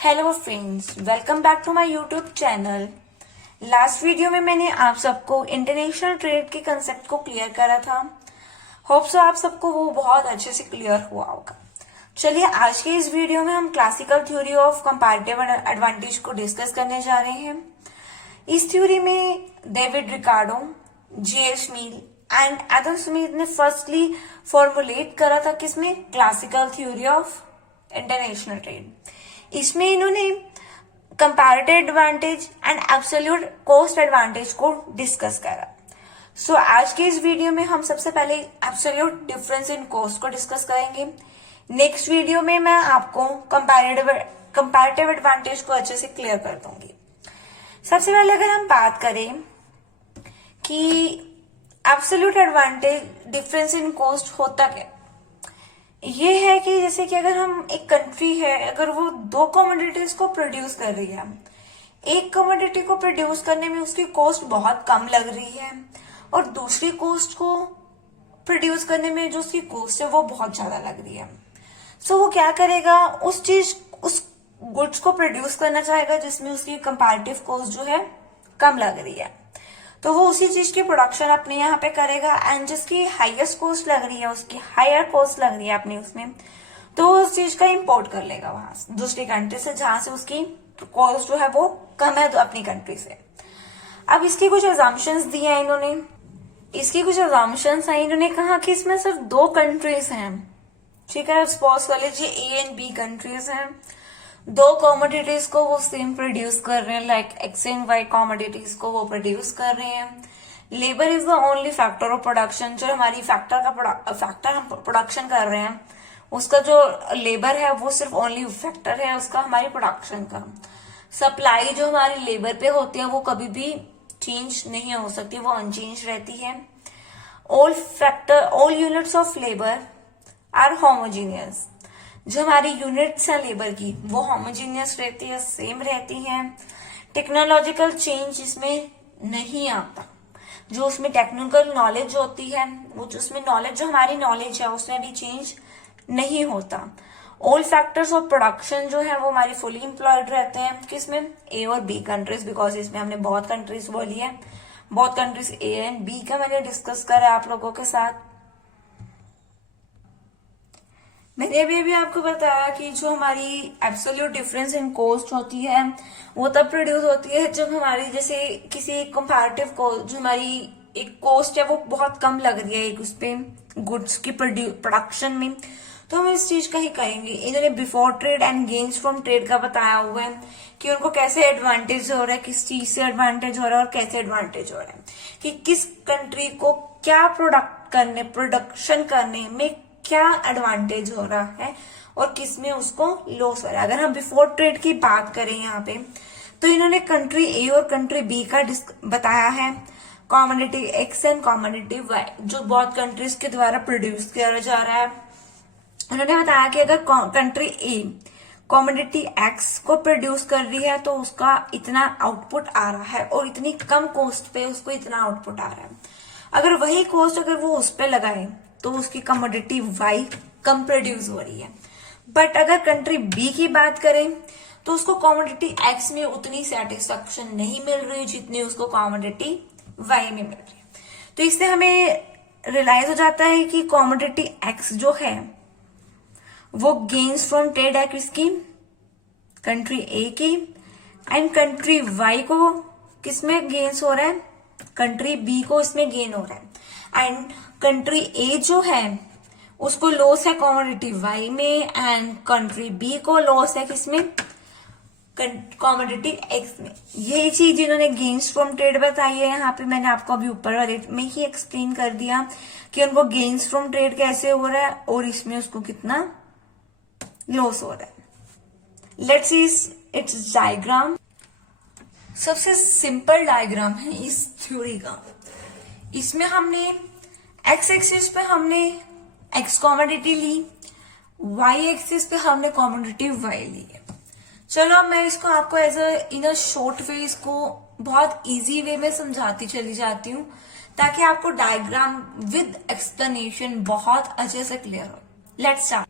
Hello friends, welcome back to my YouTube channel. Last video में मैंने आप सबको इंटरनेशनल ट्रेड के कंसेप्ट को क्लियर करा था। होप सो आप सबको वो बहुत अच्छे से क्लियर हुआ होगा। चलिए आज के इस वीडियो में हम classical theory of comparative advantage को डिस्कस करने जा रहे हैं। इस थ्योरी में David Ricardo, J S. Mill and Adam Smith ने फर्स्टली फॉर्मुलेट करा था किसमें, classical theory of international trade. इसमें इन्होंने comparative advantage and absolute cost advantage को डिस्कस करा। सो आज के इस वीडियो में हम सबसे पहले एब्सोल्यूट डिफरेंस इन कॉस्ट को डिस्कस करेंगे। नेक्स्ट वीडियो में मैं आपको कंपैरेटिव एडवांटेज को अच्छे से क्लियर कर दूंगी। सबसे पहले अगर हम बात करें कि absolute advantage difference in cost होता क्या, ये है कि जैसे कि अगर हम एक कंट्री है, अगर वो दो कमोडिटीज को प्रोड्यूस कर रही है, एक कमोडिटी को प्रोड्यूस करने में उसकी कॉस्ट बहुत कम लग रही है और दूसरी कॉस्ट को प्रोड्यूस करने में जो उसकी कॉस्ट है वो बहुत ज्यादा लग रही है। सो वो क्या करेगा, उस गुड्स को प्रोड्यूस करना चाहेगा जिसमें उसकी कंपैरेटिव कॉस्ट जो है कम लग रही है, तो वो उसी चीज की प्रोडक्शन अपने यहाँ पे करेगा एंड जिसकी हाईएस्ट कॉस्ट लग रही है, उसकी हायर कॉस्ट लग रही है अपनी उसमें, तो उस चीज का इंपोर्ट कर लेगा वहां से दूसरी कंट्री से जहां से उसकी कॉस्ट जो है वो कम है तो अपनी कंट्री से। अब इसकी कुछ अजम्पशंस दी है इन्होंने। इन्होंने कहा कि इसमें सिर्फ दो कंट्रीज हैं, ठीक है, सपोज कर लीजिए ए एंड बी कंट्रीज हैं, दो कॉमोडिटीज को वो सेम प्रोड्यूस कर रहे हैं, like X and Y commodities को वो प्रोड्यूस कर रहे हैं। Labour is the only factor of production, जो हमारी फैक्टर हम प्रोडक्शन कर रहे हैं उसका जो लेबर है वो सिर्फ ओनली फैक्टर है उसका हमारी प्रोडक्शन का। सप्लाई जो हमारी लेबर पे होती है वो कभी भी चेंज नहीं हो सकती, वो अनचेंज रहती है। All units of labour are homogeneous, जो हमारी यूनिट्स है लेबर की वो होमोजीनियस रहती है, सेम रहती है। टेक्नोलॉजिकल चेंज इसमें नहीं आता, जो उसमें टेक्निकल नॉलेज होती है वो जो उसमें नॉलेज जो हमारी नॉलेज है उसमें भी चेंज नहीं होता। ऑल फैक्टर्स ऑफ प्रोडक्शन जो है वो हमारी फुली एम्प्लॉयड रहते हैं किसमें, ए और बी कंट्रीज, बिकॉज इसमें हमने बहुत कंट्रीज बोली है, बहुत कंट्रीज ए एंड बी का मैंने डिस्कस करा है आप लोगों के साथ। मैंने अभी आपको बताया कि जो हमारी एब्सोल्यूट डिफरेंस इन कॉस्ट होती है वो तब प्रोड्यूस होती है जब हमारी जैसे किसी कंपैरेटिव कॉस्ट, जो हमारी एक कॉस्ट है वो बहुत कम लग रही है एक उस पे गुड्स की प्रोडक्शन में, तो हम इस चीज का ही कहेंगे। इन्होंने before trade and gains from trade का बताया हुआ है कि उनको कैसे एडवांटेज हो रहा है, किस चीज से एडवांटेज हो रहा है और कैसे एडवांटेज हो रहा है, कि किस कंट्री को क्या प्रोडक्शन करने में क्या एडवांटेज हो रहा है और किसमें उसको लॉस हो रहा है। अगर हम बिफोर ट्रेड की बात करें यहाँ पे, तो इन्होंने कंट्री ए और कंट्री बी का बताया है, commodity X and commodity Y, जो बहुत कंट्रीज के द्वारा प्रोड्यूस किया जा रहा है। उन्होंने बताया कि अगर कंट्री ए कॉमोडिटी एक्स को प्रोड्यूस कर रही है तो उसका इतना आउटपुट आ रहा है और इतनी कम कॉस्ट पे उसको इतना आउटपुट आ रहा है। अगर वही कॉस्ट अगर वो उस पे लगाए तो उसकी कमोडिटी वाई कम प्रोड्यूस हो रही है। बट अगर कंट्री बी की बात करें तो उसको कमोडिटी एक्स में उतनी सेटिस्फेक्शन नहीं मिल रही जितनी उसको कमोडिटी वाई में मिल रही है। तो इससे हमें रियलाइज हो जाता है कि कमोडिटी एक्स जो है वो गेन्स फ्रॉम ट्रेड है किसकी, कंट्री ए की, एंड कंट्री वाई को किसमें गेन्स हो रहा है, कंट्री बी को इसमें गेन हो रहा है। एंड कंट्री ए जो है उसको लॉस है कमोडिटी वाई में एंड कंट्री बी को लॉस है किसमें, कमोडिटी एक्स में। यही चीज इन्होंने गेन्स फ्रॉम ट्रेड बताई है। यहाँ पे मैंने आपको अभी ऊपर वाले में ही एक्सप्लेन कर दिया कि उनको गेन्स फ्रॉम ट्रेड कैसे हो रहा है और इसमें उसको कितना लॉस हो रहा है। Let's see it's diagram. सबसे सिंपल डायग्राम है इस थ्योरी का। इसमें हमने एक्स एक्सिस पे हमने एक्स कॉमोडिटी ली, वाई एक्सिस पे हमने कॉमोडिटी वाई ली है। चलो अब मैं इसको आपको as in a short way इसको बहुत इजी वे में समझाती चली जाती हूँ ताकि आपको डायग्राम विद एक्सप्लेनेशन बहुत अच्छे से क्लियर हो। Let's start.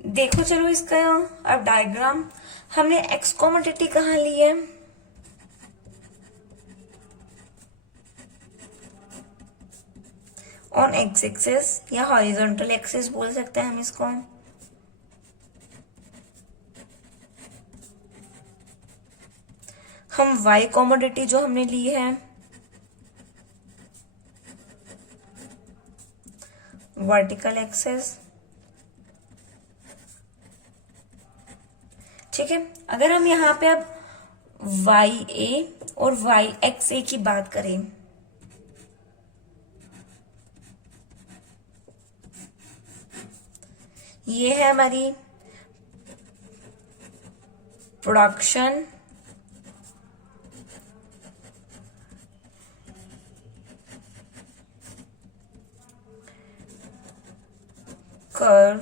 देखो चलो इसका अब डायग्राम हमने एक्स कमोडिटी कहाँ ली है, ऑन एक्स एक्सिस या हॉरिजॉन्टल एक्सिस बोल सकते हैं हम इसको। हम वाई कमोडिटी जो हमने ली है वर्टिकल एक्सिस। ठीक है, अगर हम यहाँ पे अब वाई ए और वाई एक्स ए की बात करें, ये है हमारी production curve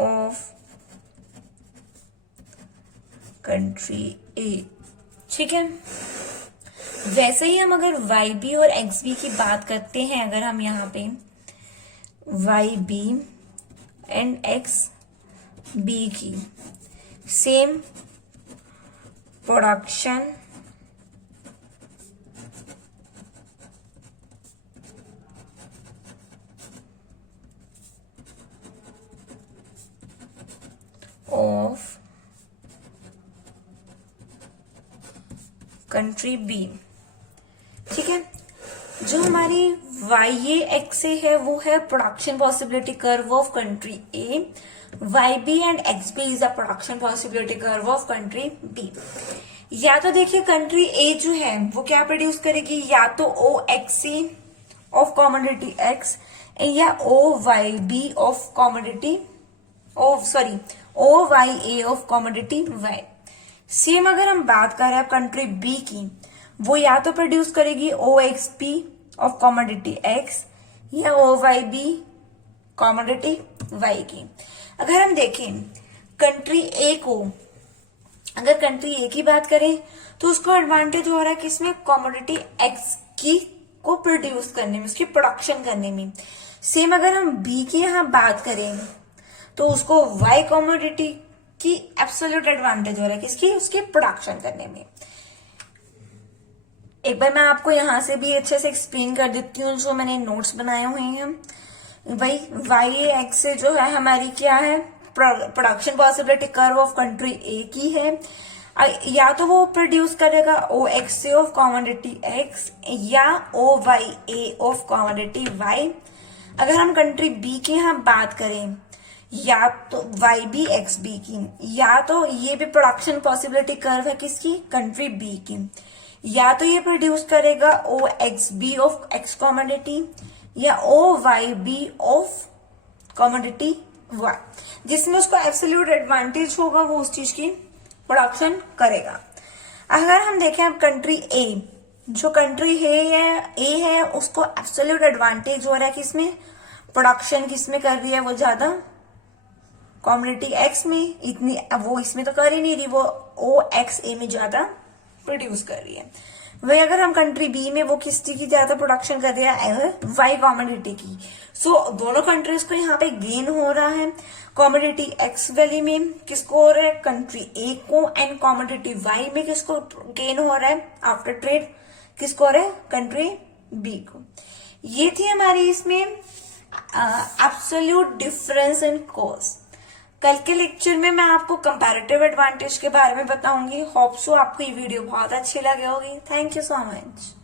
of country A. ठीक है, वैसे ही हम अगर वाई बी और एक्स बी की बात करते हैं, अगर हम यहाँ पे Y B and X B की same production of country B. ठीक है, जो हमारी वाई ए एक्स ए है वो है production possibility curve of country A, Y B and X B is the production possibility curve of country B. या तो देखिए कंट्री ए जो है वो क्या प्रोड्यूस करेगी, या तो O X C of commodity X या O Y B of commodity O Y A of commodity Y. Same अगर हम बात करें अब कंट्री बी की, वो या तो प्रोड्यूस करेगी O X P of commodity X या O Y B commodity Y की। अगर हम देखें कंट्री ए को, अगर कंट्री ए की बात करें तो उसको एडवांटेज हो रहा है किसमें, कमोडिटी एक्स की को प्रोड्यूस करने में, उसकी प्रोडक्शन करने में। सेम अगर हम बी की यहां बात करें तो उसको वाई कमोडिटी की एब्सोल्यूट एडवांटेज हो रहा है किसकी, उसकी प्रोडक्शन करने में। एक बार मैं आपको यहां से भी अच्छे से एक्सप्लेन कर देती हूँ जो मैंने नोट्स बनाए हुए हैं। भाई वाई एक्स से जो है हमारी क्या है, production possibility curve of country A की है। या तो वो प्रोड्यूस करेगा ओ एक्स से ऑफ कमोडिटी एक्स या O Y A of commodity Y. अगर हम कंट्री बी की यहां बात करें, या तो वाई बी एक्स बी की, या तो ये भी प्रोडक्शन पॉसिबिलिटी कर्व है किसकी, कंट्री बी की, या तो ये प्रोड्यूस करेगा O X B of X commodity या O Y B of commodity Y, जिसमें उसको एब्सोल्यूट एडवांटेज होगा, वो उस चीज की प्रोडक्शन करेगा। अगर हम देखें अब कंट्री ए, जो कंट्री ए है उसको एब्सोल्यूट एडवांटेज हो रहा है किसमें, प्रोडक्शन किसमें कर रही है वो ज्यादा, कमोडिटी एक्स में, इतनी वो इसमें तो कर ही नहीं रही, वो ओ एक्स ए में ज्यादा प्रोड्यूस कर रही है। वही अगर हम कंट्री बी में वो किस चीज की ज्यादा प्रोडक्शन कर रही है, वाई कमोडिटी की। सो दोनों कंट्रीज को यहाँ पे गेन हो रहा है। कमोडिटी एक्स वैल्यू में किसको हो रहा है, कंट्री ए को, एंड कमोडिटी वाई में किसको गेन हो रहा है आफ्टर ट्रेड, किसको हो रहा है, कंट्री बी को। ये थी हमारी इसमें एब्सोल्यूट डिफरेंस इन कॉस्ट। कल के लेक्चर में मैं आपको कंपैरेटिव एडवांटेज के बारे में बताऊंगी। होप सो आपको ये वीडियो बहुत अच्छी लगी होगी। Thank you so much.